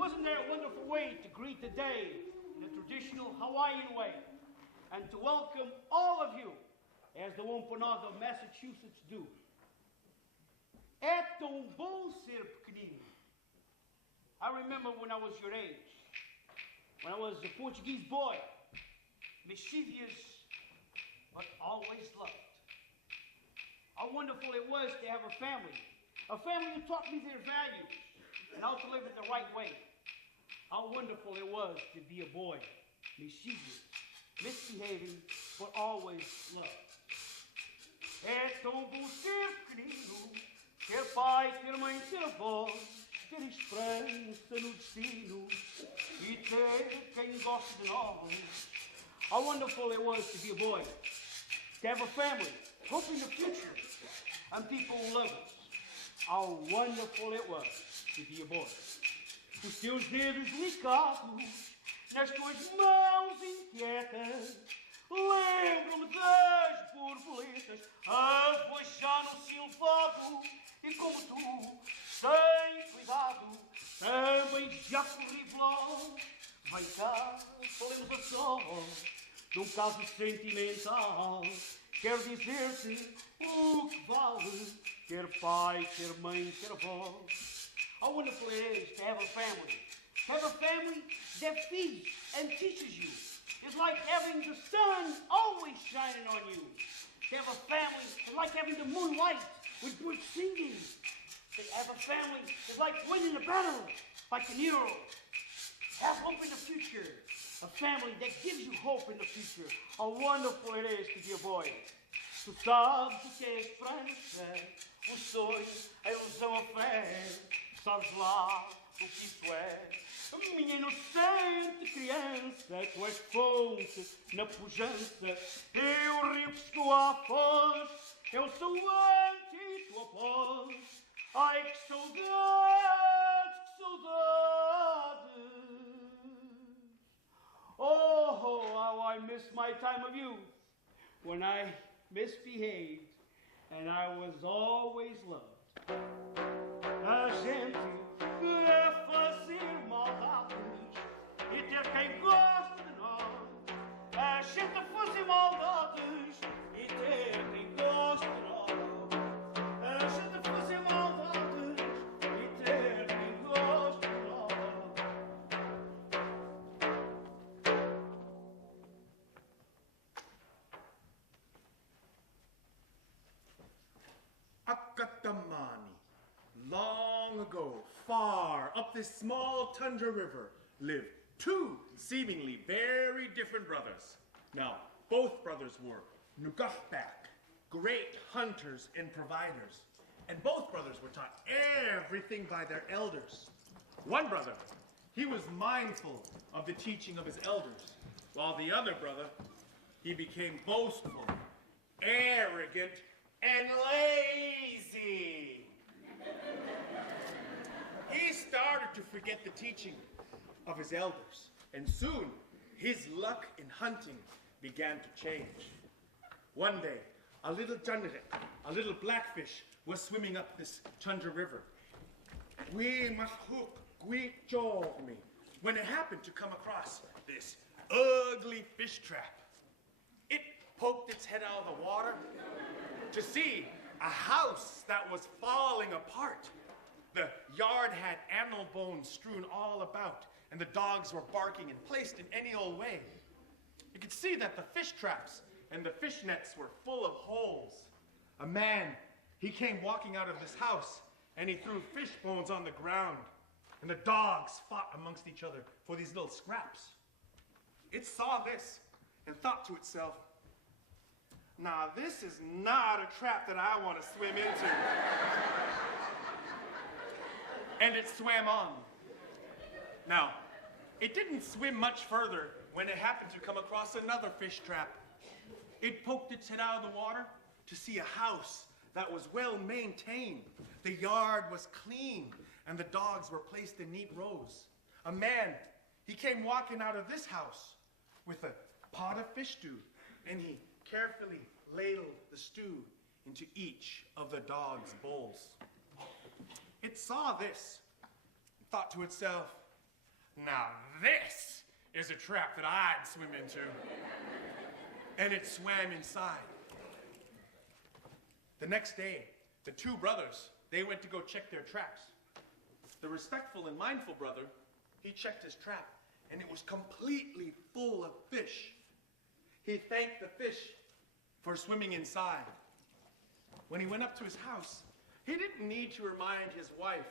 Wasn't there a wonderful way to greet the day in the traditional Hawaiian way and to welcome all of you as the Wampanoag of Massachusetts do? É tão bom ser pequenino. I remember when I was your age, when I was a Portuguese boy, mischievous, but always loved. How wonderful it was to have a family who taught me their values and how to live it the right way. How wonderful it was to be a boy, mischievous, misbehaving, but always loved. É tão bom ser pequenino, ter pai, ter mãe, ter avó, ter esperança no destino e ter quem gosta de nós. How wonderful it was to be a boy, to have a family, hope in the future, and people who love us. How wonderful it was to be a boy. Os teus dedos delicados, nas tuas mãos inquietas, lembro-me das borboletas a vojar no silvado, e como tu, sem cuidado, também já corri veloz. Vem cá, falemos a sós de um caso sentimental. Quero dizer-te o que vale ter pai, ter mãe, ter avó. How wonderful it is to have a family. To have a family that feeds and teaches you. It's like having the sun always shining on you. To have a family is like having the moonlight with birds singing. To have a family is like winning a battle, like an hero. Have hope in the future. A family that gives you hope in the future. How wonderful it is to be a boy. Tu sabes o que é esperança, o sonho, a ilusão, a fé. Sabes lá o que isso é. Minha inocente criança, tu és fonte na pujança. Eu rio pesco a foz, eu sou antes e tu após. Ai, que saudades, que saudades. Oh, how I miss my time of youth, when I misbehaved and I was always loved. A gente quer fazer maldades e ter quem gosta de nós. A gente fazer maldades e ter quem gosta de nós. A gente fazer maldades e ter quem gosta de nós. Akatamani. Long ago, far up this small tundra river, lived two seemingly very different brothers. Now, both brothers were Nugafback, great hunters and providers. And both brothers were taught everything by their elders. One brother, he was mindful of the teaching of his elders, while the other brother, he became boastful, arrogant, and lazy. He started to forget the teaching of his elders, and soon his luck in hunting began to change. One day, a little Janarek, a little blackfish, was swimming up this Tundra River. We must hook, me, when it happened to come across this ugly fish trap. It poked its head out of the water to see a house that was falling apart. The yard had animal bones strewn all about, and the dogs were barking and placed in any old way. You could see that the fish traps and the fish nets were full of holes. A man, he came walking out of this house, and he threw fish bones on the ground, and the dogs fought amongst each other for these little scraps. It saw this and thought to itself, "Now, this is not a trap that I want to swim into." And it swam on. Now, it didn't swim much further when it happened to come across another fish trap. It poked its head out of the water to see a house that was well maintained. The yard was clean, and the dogs were placed in neat rows. A man, he came walking out of this house with a pot of fish stew, and he carefully ladled the stew into each of the dog's bowls. It saw this and thought to itself, Now this is a trap that I'd swim into. And it swam inside. The next day, the two brothers, they went to go check their traps. The respectful and mindful brother, he checked his trap, and it was completely full of fish. He thanked the fish for swimming inside. When he went up to his house, he didn't need to remind his wife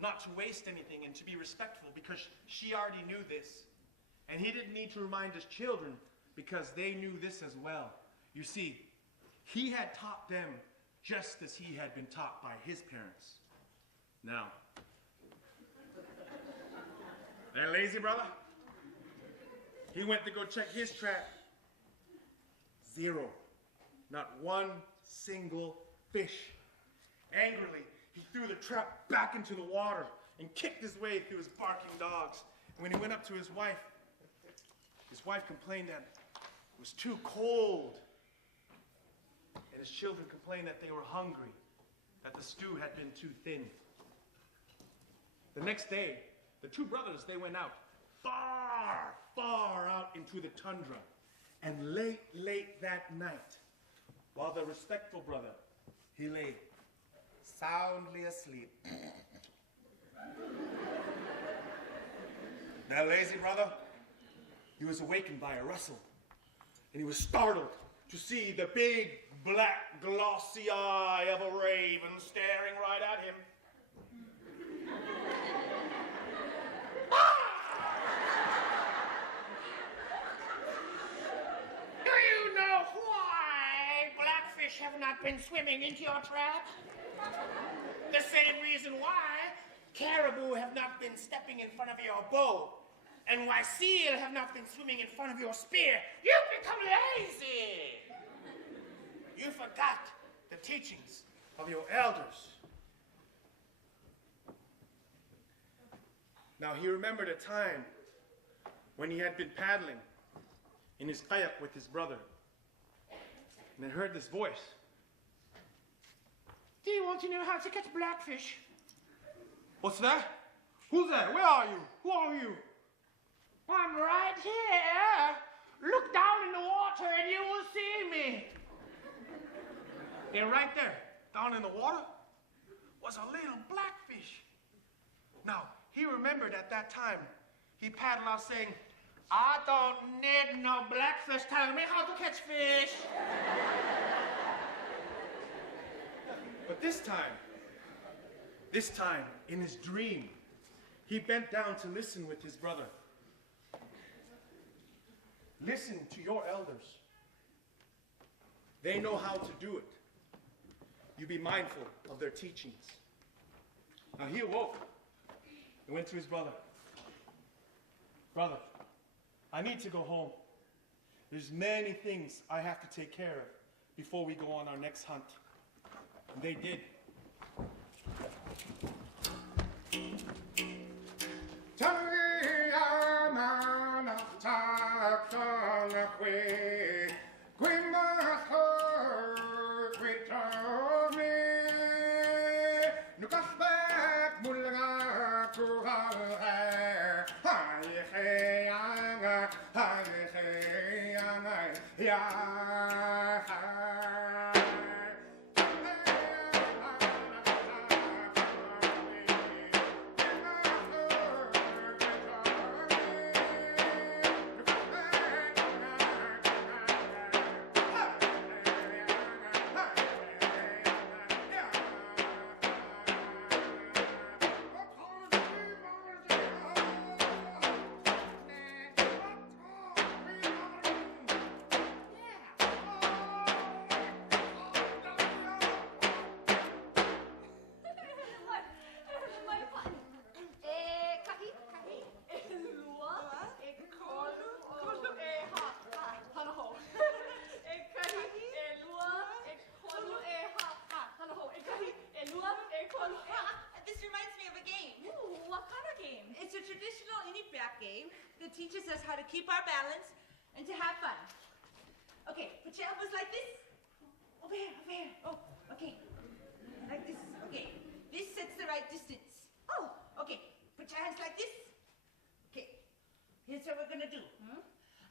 not to waste anything and to be respectful because she already knew this. And he didn't need to remind his children because they knew this as well. You see, he had taught them just as he had been taught by his parents. Now, that lazy brother, he went to go check his trap. Zero. Not one single fish. Angrily, he threw the trap back into the water and kicked his way through his barking dogs. And when he went up to his wife complained that it was too cold. And his children complained that they were hungry, that the stew had been too thin. The next day, the two brothers, they went out, far, far out into the tundra. And late, late that night, while the respectful brother, he lay soundly asleep. That lazy brother, he was awakened by a rustle, and he was startled to see the big, black, glossy eye of a raven staring right at him. Do you know why blackfish have not been swimming into your trap? The same reason why caribou have not been stepping in front of your bow, and why seal have not been swimming in front of your spear. You've become lazy. You forgot the teachings of your elders. Now he remembered a time when he had been paddling in his kayak with his brother, and he heard this voice. Do you want to know how to catch blackfish? What's that? Who's that? Where are you? Who are you? I'm right here. Look down in the water and you will see me. And right there, down in the water, was a little blackfish. Now, he remembered at that time, he paddled out saying, I don't need no blackfish telling me how to catch fish. But this time, in his dream, he bent down to listen with his brother. Listen to your elders. They know how to do it. You be mindful of their teachings. Now he awoke and went to his brother. Brother, I need to go home. There's many things I have to take care of before we go on our next hunt. And they did. Teaches us how to keep our balance and to have fun. Okay, put your elbows like this. Over here, over here. Oh, okay. Like this. Okay. This sets the right distance. Oh, okay. Put your hands like this. Okay. what we're gonna do.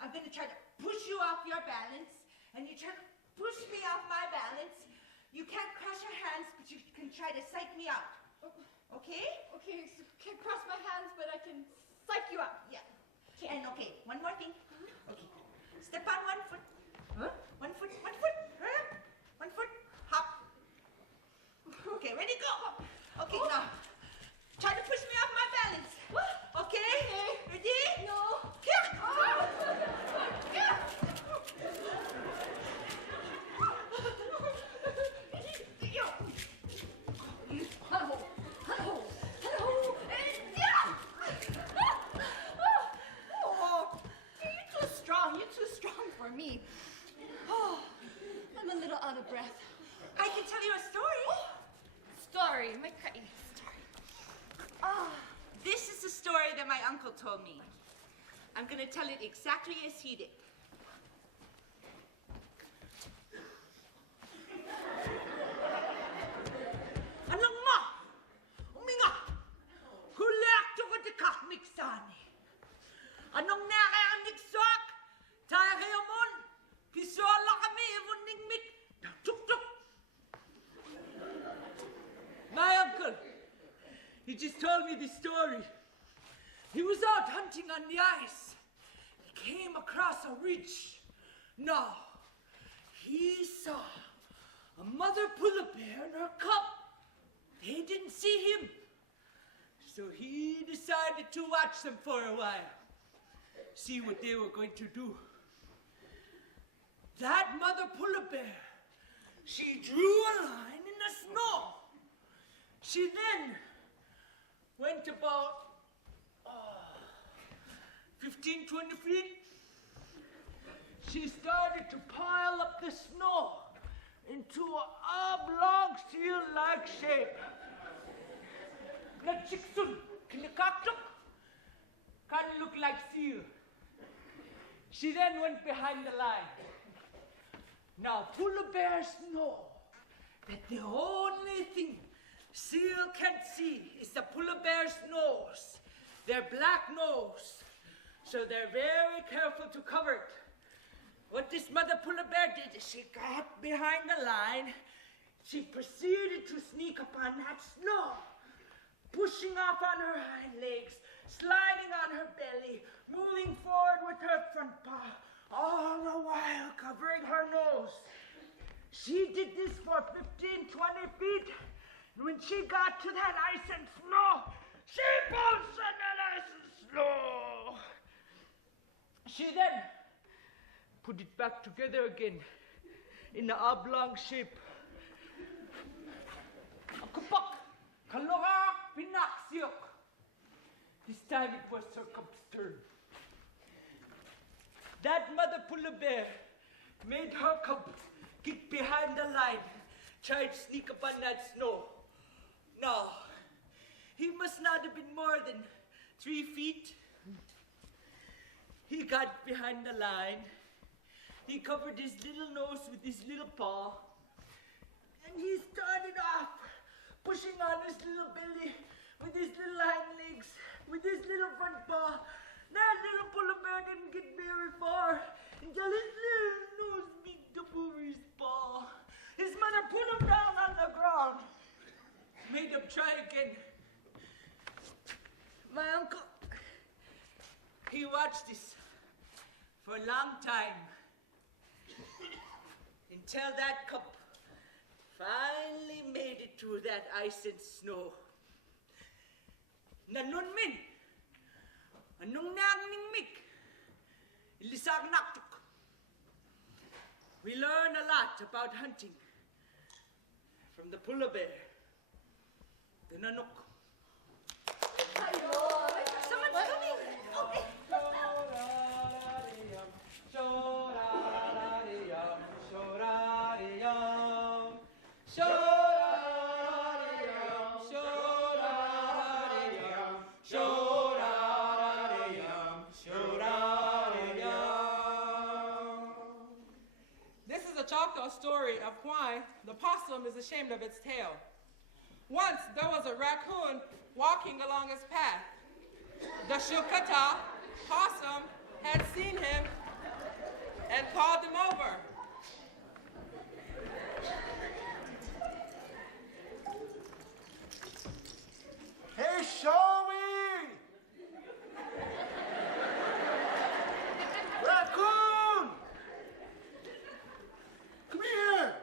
I'm gonna try to push you off your balance, and you try to push me off my balance. You can't cross your hands, but you can try to psych me out. Okay? Okay, so can't cross my hands, but I can psych you up. Yeah. And okay, one more thing. Okay. Step on one foot. One foot. One foot. Hop. Okay, ready, go. Okay, now. Try to push me off my balance. Okay? Ready? No. You're too strong for me. Oh, I'm a little out of breath. I can tell you a story. Story, my crazy story. This is a story that my uncle told me. I'm going to tell it exactly as he did. Anong ma? Uminga. Hulak to ko de kak miksani. Anong nakayang niksak? Tayo kayo mon. Kisola kami evon ningmik. Tuk-tuk. My uncle, he just told me the story. He was out hunting on the ice. He came across a ridge. Now, he saw a mother polar bear and her cub. They didn't see him. So he decided to watch them for a while. See what they were going to do. That mother polar bear, she drew a line in the snow. She then went about 15, 20 feet. She started to pile up the snow into an oblong seal-like shape. Kind of looked like seal. She then went behind the line. Now, polar bears know that the only thing seal can't see is the polar bear's nose, their black nose. So they're very careful to cover it. What this mother polar bear did is she got behind the line. She proceeded to sneak upon that snow, pushing off on her hind legs, sliding on her belly, moving forward with her front paw, all the while covering her nose. She did this for 15, 20 feet. And when she got to that ice and snow, she bounced on that ice and snow. She then put it back together again in the oblong shape. This time it was her cub's turn. That mother polar bear made her cub get behind the line, tried to sneak up on that snow. Now, he must not have been more than 3 feet. He got behind the line. He covered his little nose with his little paw. And he started off, pushing on his little belly with his little hind legs, with his little front paw. That little polar bear didn't get very far until his little nose beat up over his paw. His mother put him down on the ground, made him try again. My uncle, he watched this for a long time until that cub finally made it through that ice and snow. Nanon min, anong nangmik, ilisag naktuk. We learn a lot about hunting from the polar bear, the nanok. Someone's coming. Okay. This is a Choctaw story of why the possum is ashamed of its tail. Once there was a raccoon walking along its path. The Choctaw Possum had seen him and called him over. Hey, Showy! Raccoon! Come here!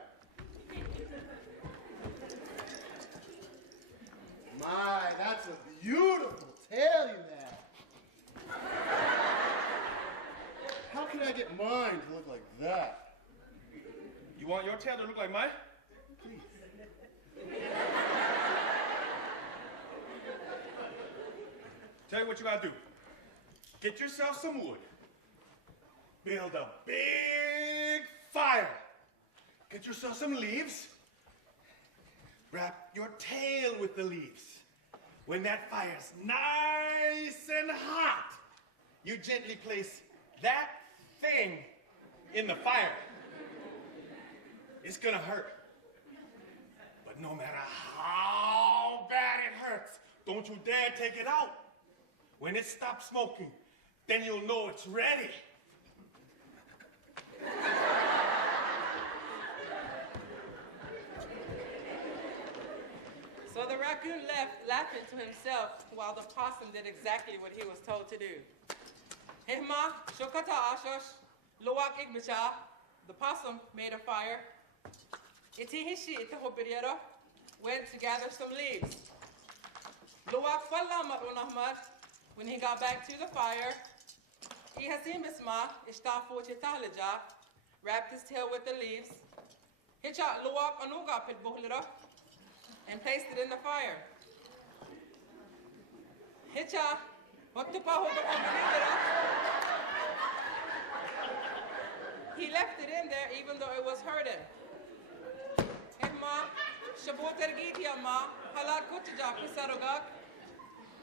My, that's a beautiful tail you have. How can I get mine to look like that? You want your tail to look like mine? Tell you what you gotta do. Get yourself some wood. Build a big fire. Get yourself some leaves. Wrap your tail with the leaves. When that fire's nice and hot, you gently place that thing in the fire. It's gonna hurt. But no matter how bad it hurts, don't you dare take it out. When it stops smoking, then you'll know it's ready. So the raccoon left, laughing to himself, while the possum did exactly what he was told to do. Hihma, Choctaw Curtis, Luwak Igmacha, the possum made a fire. Itihishi Itahobiriero went to gather some leaves. Luwak Fallamat Unahmat, when he got back to the fire, Ihasimisma Ishtafu Chitalija wrapped his tail with the leaves. Hicha Luwak Anuga Pitbuhlira and placed it in the fire. Hicha he left it in there even though it was hurting.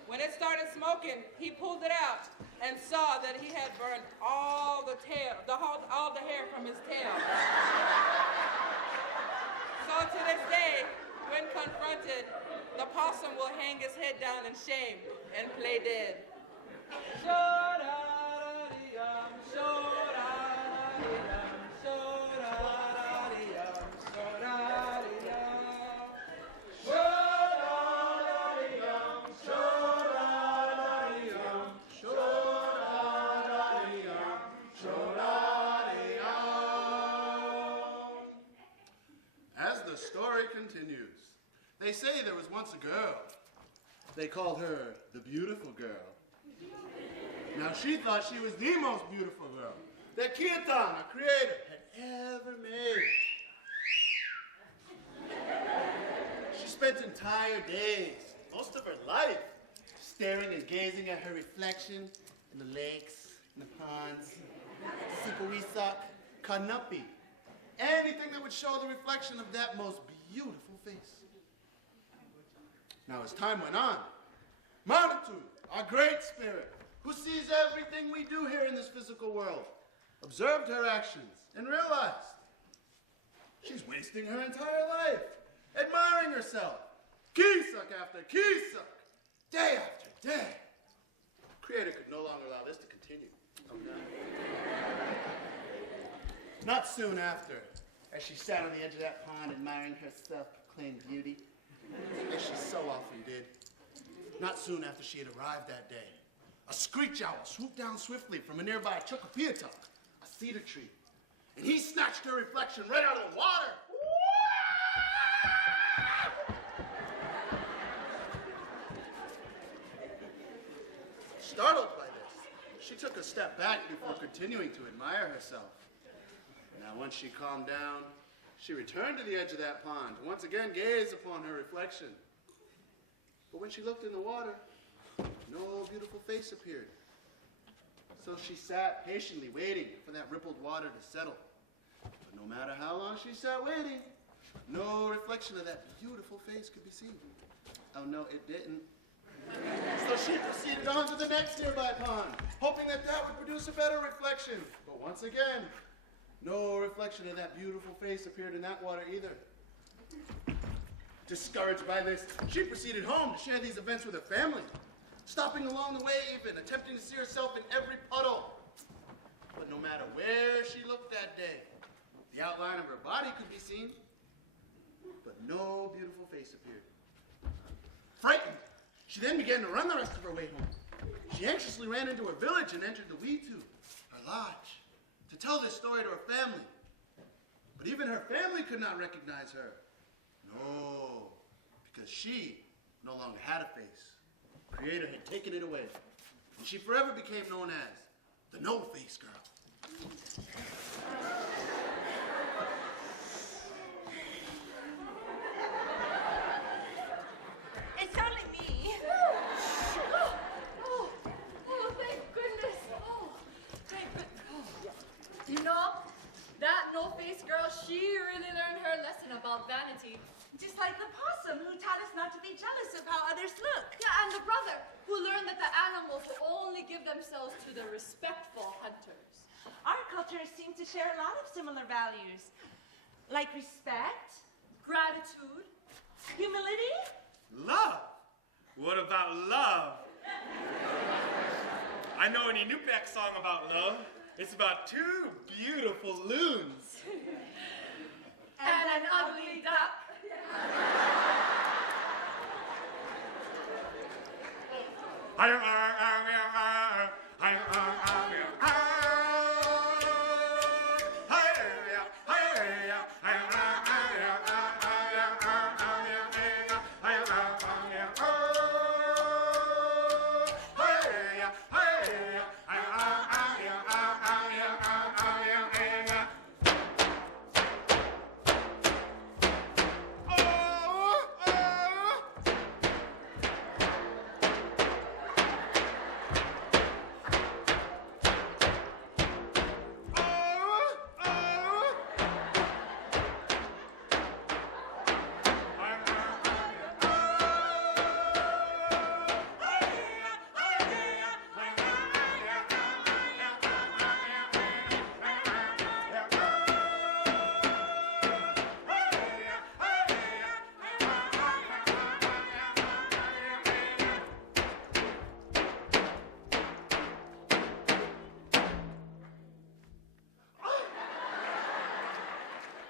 When it started smoking, he pulled it out and saw that he had burned all the hair from his tail. So to this day, when confronted, the possum will hang his head down in shame and play dead. As the story continues, they say there was once a girl. They called her the beautiful girl. Now she thought she was the most beautiful girl that Kiatan, a creator, had ever made. She spent entire days, most of her life, staring and gazing at her reflection in the lakes, in the ponds, Sipawisak, Kanupi, anything that would show the reflection of that most beautiful face. Now as time went on, Maunatu, our great spirit, who sees everything we do here in this physical world, observed her actions and realized she's wasting her entire life, admiring herself, Kisak after Kisak, day after day. Creator could no longer allow this to continue. Oh no. Not soon after, as she sat on the edge of that pond admiring her self-proclaimed beauty, as she so often did, not soon after she had arrived that day, a screech owl swooped down swiftly from a nearby Choctaw, a cedar tree, and he snatched her reflection right out of the water. Startled by this, she took a step back before continuing to admire herself. Now, once she calmed down, she returned to the edge of that pond and once again gazed upon her reflection. But when she looked in the water, no beautiful face appeared. So she sat patiently waiting for that rippled water to settle. But no matter how long she sat waiting, no reflection of that beautiful face could be seen. Oh no, it didn't. So she proceeded on to the next nearby pond, hoping that that would produce a better reflection. But once again, no reflection of that beautiful face appeared in that water either. Discouraged by this, she proceeded home to share these events with her family. stopping along the way even, attempting to see herself in every puddle. But no matter where she looked that day, the outline of her body could be seen, but no beautiful face appeared. Frightened, she then began to run the rest of her way home. She anxiously ran into her village and entered the Weetu, her lodge, to tell this story to her family. But even her family could not recognize her. No, because she no longer had a face. The Creator had taken it away, and she forever became known as the No-Face Girl. It's only me. Oh, thank goodness. Oh, thank goodness. You know, that no-face girl, she really learned her lesson about vanity. Just like the possum who taught us not to be jealous of how others look. Yeah, and the brother who learned that the animals will only give themselves to the respectful hunters. Our cultures seem to share a lot of similar values, like respect, Gratitude. humility. Love? What about love? I know an Inupiaq song about love. It's about two beautiful loons. And an ugly duck.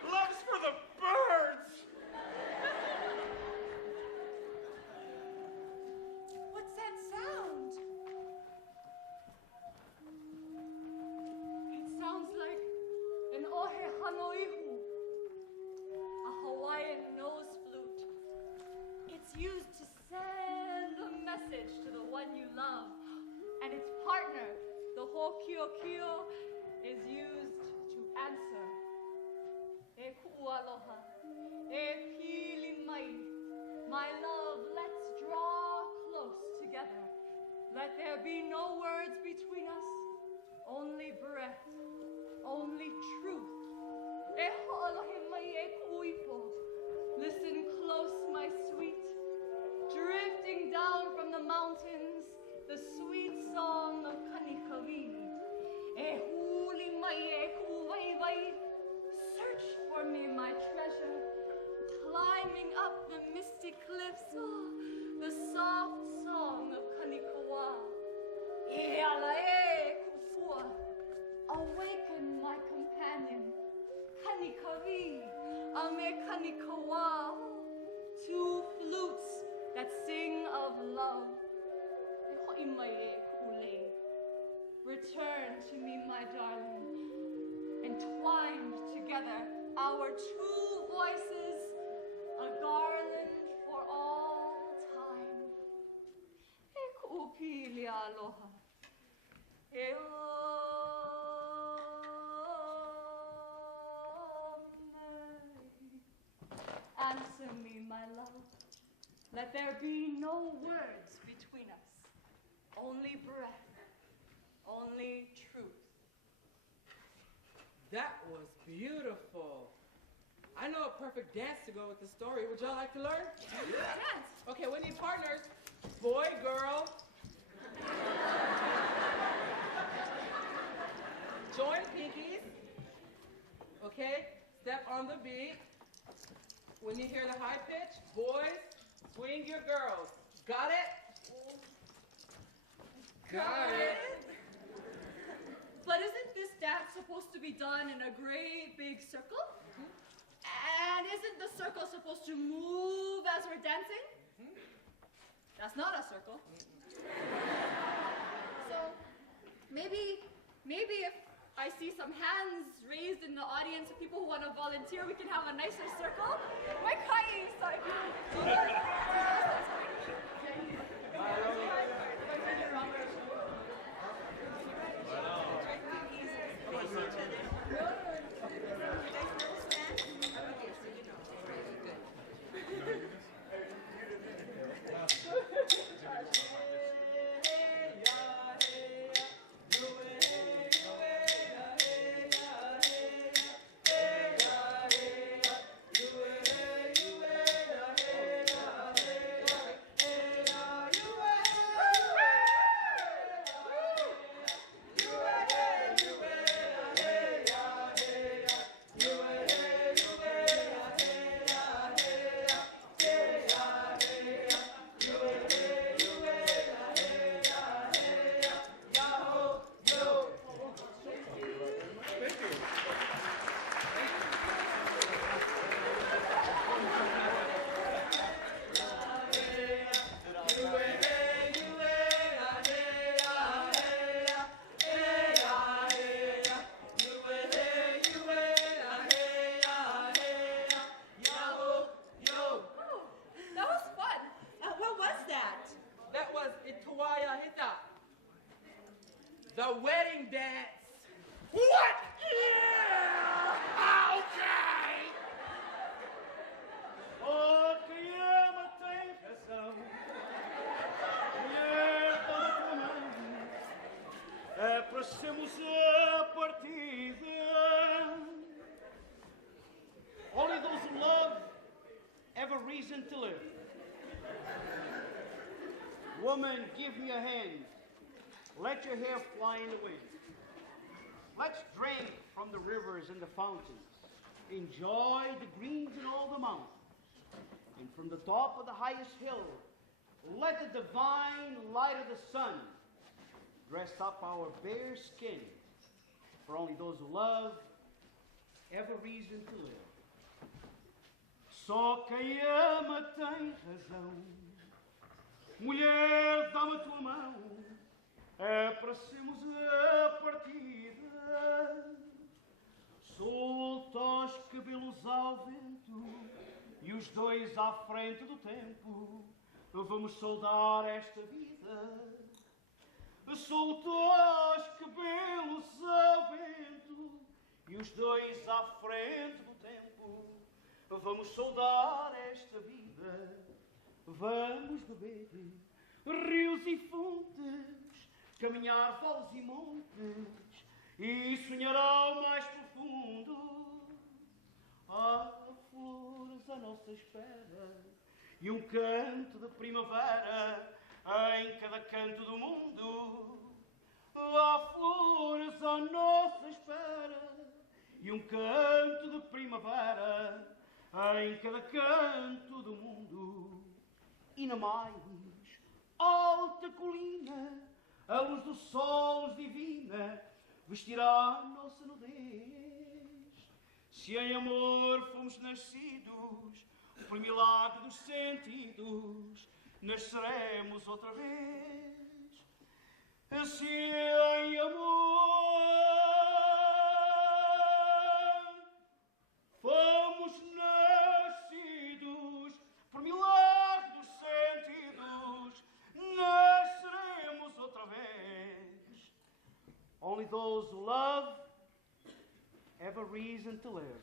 Love's for the birds. What's that sound? It sounds like an ohe hanoihu, a Hawaiian nose flute. It's used to send a message to the one you love, and its partner, the hokiokio, is used to answer. E kualoha, e pili mai. My love, let's draw close together. Let there be no words between us, only breath, only truth. E ho'alohe mai e kuipo. Listen close, my sweet. Drifting down from the mountains, the sweet song of Kanikawi. E huli mai e kuwaiwai. Search for me, my treasure. Climbing up the misty cliffs, oh, the soft song of Kanikawa. Iala e kufua. Awaken my companion. Kanikawi, ame Kanikawa. Two flutes that sing of love. Return to me, my darling. Entwined together, our two voices, a garland for all time. E ku'upili aloha. E answer me, my love. Let there be no words between us. Only breath. Only truth. That was beautiful. I know a perfect dance to go with the story. Would y'all like to learn? Dance. Okay, we need partners. Boy, girl. Join pinkies. Okay, step on the beat. When you hear the high pitch, boys, swing your girls. Got it? Got it. But isn't this dance supposed to be done in a great big circle? And isn't the circle supposed to move as we're dancing? That's not a circle. So maybe if I see some hands raised in the audience of people who want to volunteer, we can have a nicer circle. Why crying? Sorry. The wedding dance. What? Yeah! Okay! Oh, que ama tem razão. Mulher toda tua mão. Apressemos a partida. Only those who love have a reason to live. Woman, give me a hand. Let your hair fly in the wind. Let's drink from the rivers and the fountains. Enjoy the greens in all the mountains. And from the top of the highest hill, let the divine light of the sun dress up our bare skin. For only those who love have a reason to live. Só quem ama tem razão. Mulher, dá-me a tua mão. Apressemos a partida. Solta os cabelos ao vento e os dois à frente do tempo. Vamos saudar esta vida. Solta os cabelos ao vento e os dois à frente do tempo. Vamos saudar esta vida. Vamos beber rios e fontes, caminhar vales e montes e sonhar ao mais profundo. Há flores à nossa espera e um canto de primavera em cada canto do mundo. Há flores à nossa espera e um canto de primavera em cada canto do mundo. E na mais alta colina, a luz do sol divina vestirá a nossa nudez. Se em amor fomos nascidos, por milagre dos sentidos, nasceremos outra vez. Se em amor fomos nascidos, por milagre dos sentidos, nasceremos outra vez. Only those who love have a reason to live.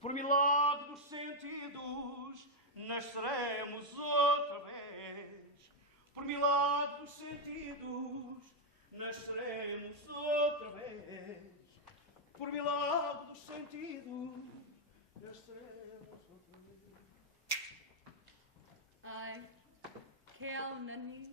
Por milagre dos sentidos, nasceremos outra vez. Por milagre dos sentidos, nasceremos outra vez. Por milagre dos sentidos, nasceremos outra vez. Ai, Kel Nani.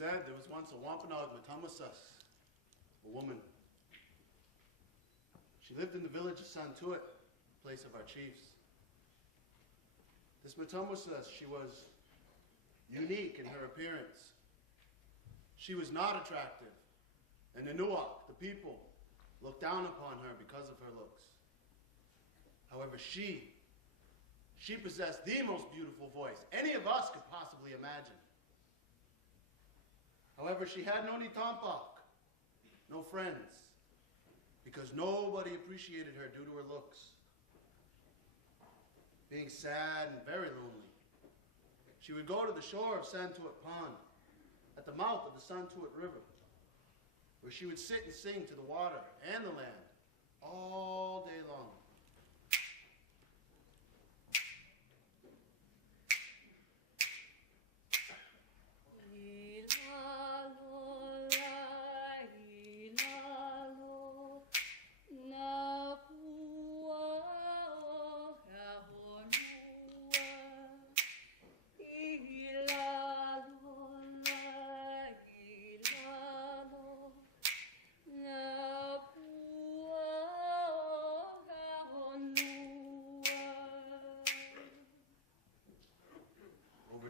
said there was once a Wampanoag Matamasas, a woman. She lived in the village of Santuit, place of our chiefs. This Matamasas, she was unique in her appearance. She was not attractive, and the Nuak, the people, looked down upon her because of her looks. However, she possessed the most beautiful voice any of us could possibly imagine. However, she had no nitampak, no friends, because nobody appreciated her due to her looks. Being sad and very lonely, she would go to the shore of Santuit Pond, at the mouth of the Santuit River, where she would sit and sing to the water and the land all day long.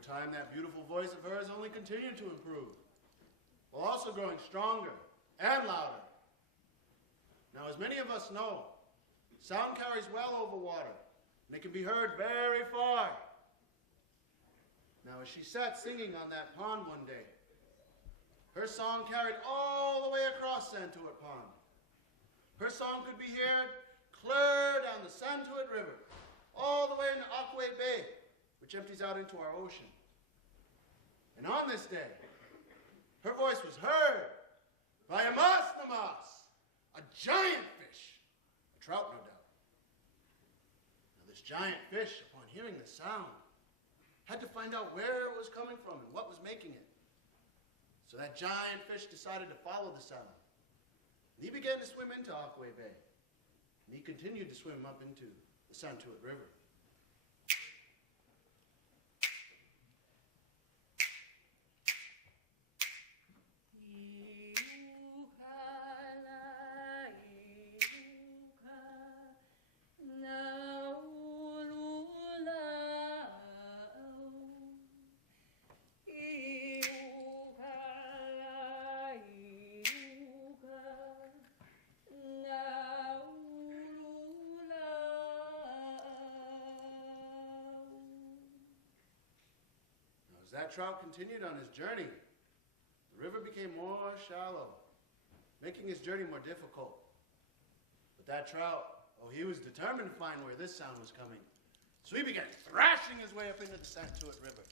Time, that beautiful voice of hers only continued to improve, while also growing stronger and louder. Now, as many of us know, sound carries well over water, and it can be heard very far. Now, as she sat singing on that pond one day, her song carried all the way across Santuit Pond. Her song could be heard clear down the Santuit River, all the way into Aquay Bay, which empties out into our ocean. And on this day, her voice was heard by a mas namas, a giant fish, a trout no doubt. Now this giant fish, upon hearing the sound, had to find out where it was coming from and what was making it. So that giant fish decided to follow the sound. And he began to swim into Aquay Bay. And he continued to swim up into the Santuit River. As that trout continued on his journey, the river became more shallow, making his journey more difficult. But that trout, he was determined to find where this sound was coming. So he began thrashing his way up into the Santuit River,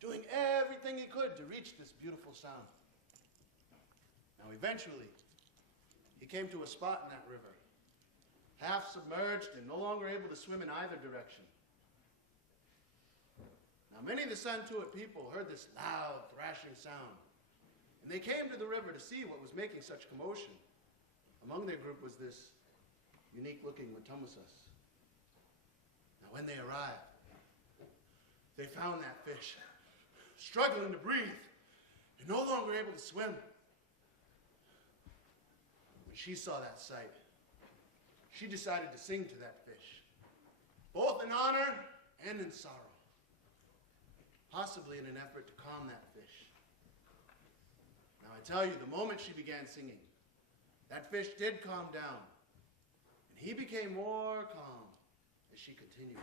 doing everything he could to reach this beautiful sound. Now eventually, he came to a spot in that river, half submerged and no longer able to swim in either direction. Now, many of the Santuit people heard this loud, thrashing sound, and they came to the river to see what was making such commotion. Among their group was this unique-looking Matamasas. Now, when they arrived, they found that fish struggling to breathe and no longer able to swim. When she saw that sight, she decided to sing to that fish, both in honor and in sorrow, possibly in an effort to calm that fish. Now I tell you, the moment she began singing, that fish did calm down, and he became more calm as she continued.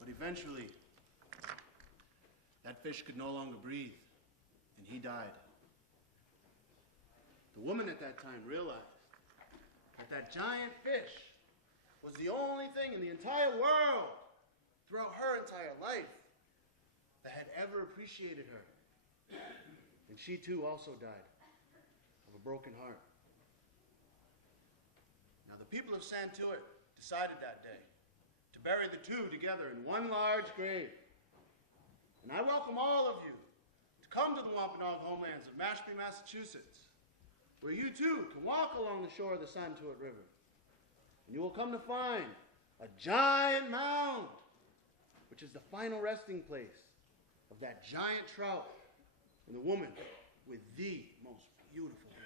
But eventually, that fish could no longer breathe, and he died. The woman at that time realized that that giant fish was the only thing in the entire world throughout her entire life that had ever appreciated her. And she too also died of a broken heart. Now the people of Santuit decided that day to bury the two together in one large grave. And I welcome all of you to come to the Wampanoag homelands of Mashpee, Massachusetts, where you too can walk along the shore of the Santuit River. And you will come to find a giant mound, which is the final resting place of that giant trout and the woman with the most beautiful voice.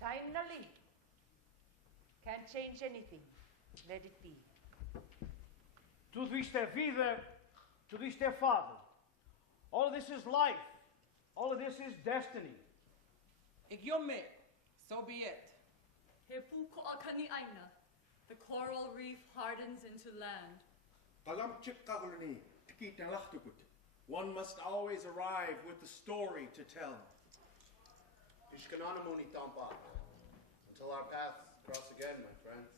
Finally, can't change anything. Let it be. Tudo isto é vida, tudo isto é fado. All of this is life. All of this is destiny. Igyome, so be it. He puko akani aina. The coral reef hardens into land. One must always arrive with a story to tell. Until our paths cross again, my friends.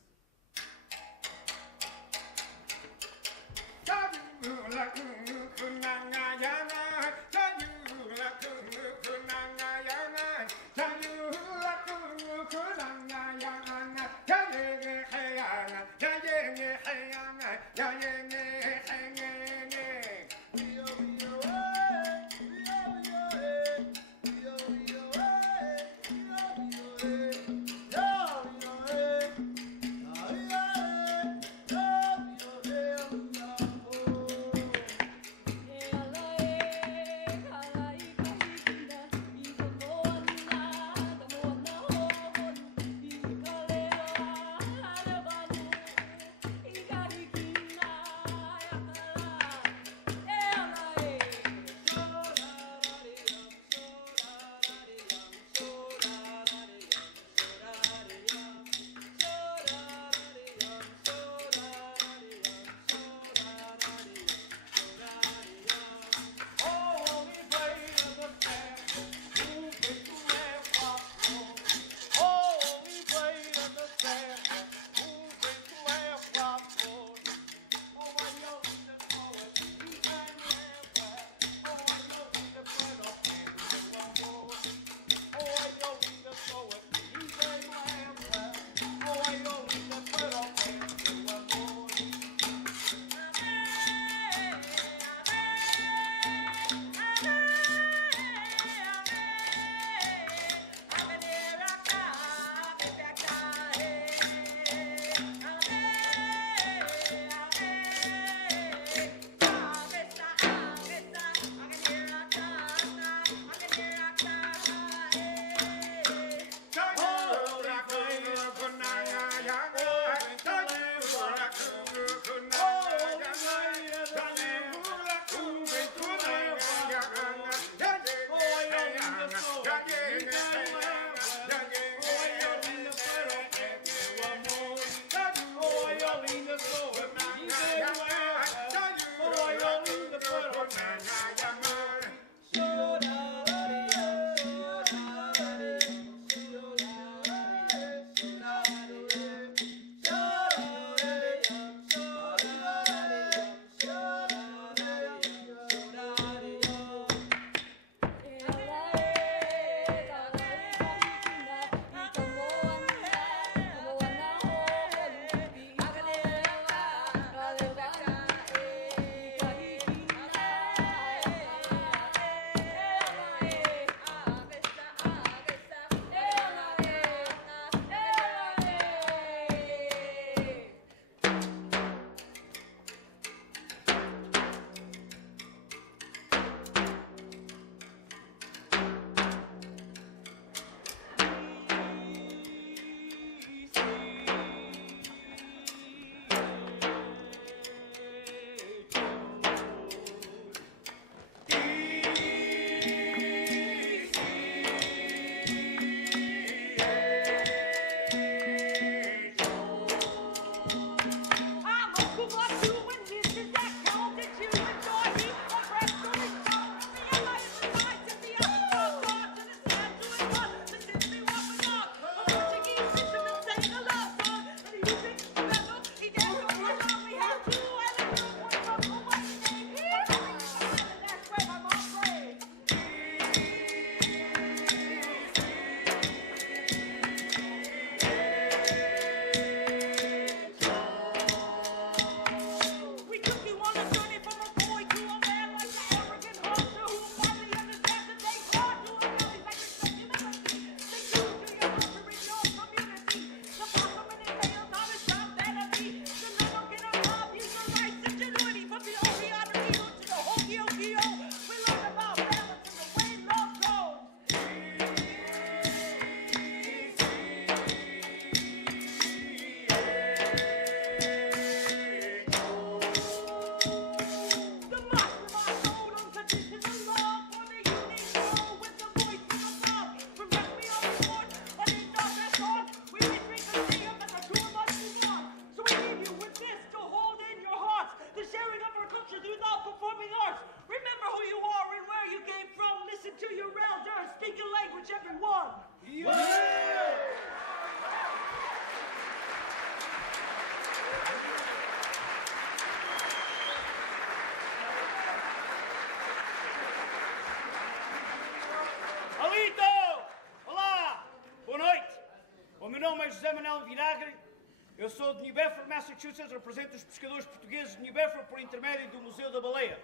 Eu sou de New Bedford, Massachusetts, represento os pescadores portugueses de New Bedford por intermédio do Museu da Baleia.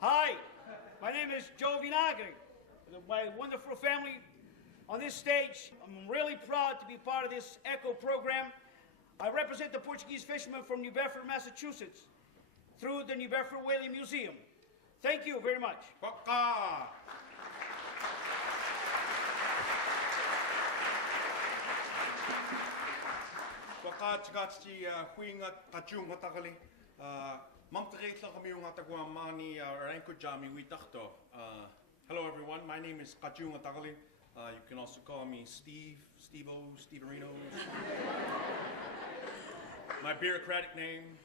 Hi, my name is Joe Vinagre. My wonderful family on this stage. I'm really proud to be part of this ECHO program. I represent the Portuguese fishermen from New Bedford, Massachusetts, through the New Bedford Whaling Museum. Thank you very much. Wakaatikaatsi huinga kachung watakali. Mamtareitla kami yung atagwa mani ranko jami witachto. Hello everyone, my name is Kachung Watakali. You can also call me Steve, Steve-O, Steverino. My bureaucratic name.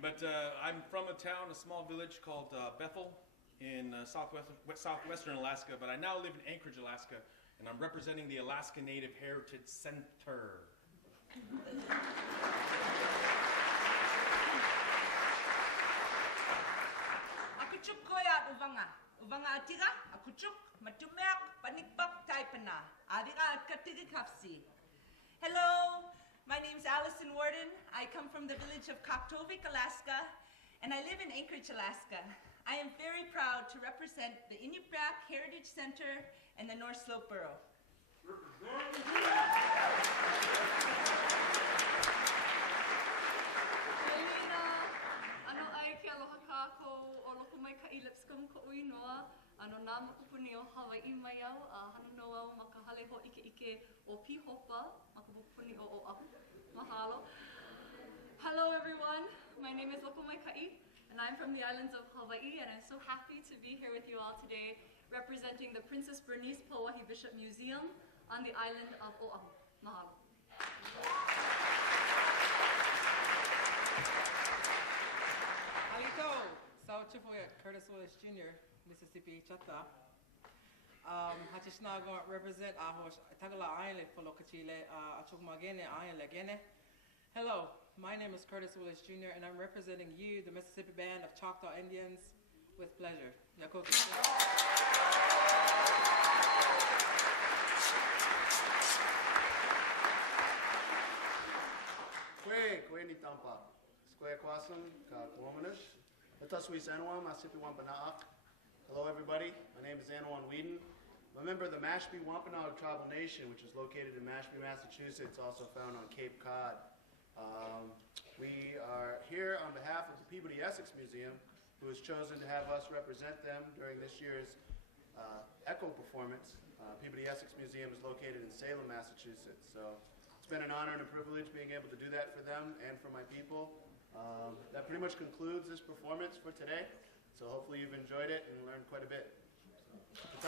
But I'm from a town, a small village called Bethel in southwestern Alaska, but I now live in Anchorage, Alaska, and I'm representing the Alaska Native Heritage Center. Akuchuk koya uvanga atiga akuchuk matumek panikpak taipana adiga katigi kapsi. Hello, my name's Allison Warden. I come from the village of Choctaw Curtis, Alaska, and I live in Anchorage, Alaska. I am very proud to represent the Inupiaq Heritage Center and the North Slope Borough. Ano ay kia aloha kako o loko mai ka ilips kam ko uinoa ano na makupuni o Hawaii mai au hano noa o makahale ho ike o pihopa makupuni o ahu mahalo. Hello everyone, my name is Loko Mai Kai and I'm from the islands of Hawaii and I'm so happy to be here with you all today representing the Princess Bernice Pauahi Bishop Museum on the island of Oahu. Mahalo. Willis Jr., Mississippi Choctaw. Hatishna going to represent Ahosh Tagala Island for Lokachile, Achugmagene Island Legene. Hello, my name is Curtis Willis Jr., and I'm representing you, the Mississippi Band of Choctaw Indians, with pleasure. Yakoki. Kwe ni tampa. Square kwasam ka kuomanish. Lataswi Sanwan, Masipi Wampanaak. Hello everybody, my name is Anwan Whedon. I'm a member of the Mashpee Wampanoag Tribal Nation, which is located in Mashpee, Massachusetts, also found on Cape Cod. We are here on behalf of the Peabody Essex Museum, who has chosen to have us represent them during this year's Echo performance. Peabody Essex Museum is located in Salem, Massachusetts. So it's been an honor and a privilege being able to do that for them and for my people. That pretty much concludes this performance for today. So hopefully you've enjoyed it and learned quite a bit. So,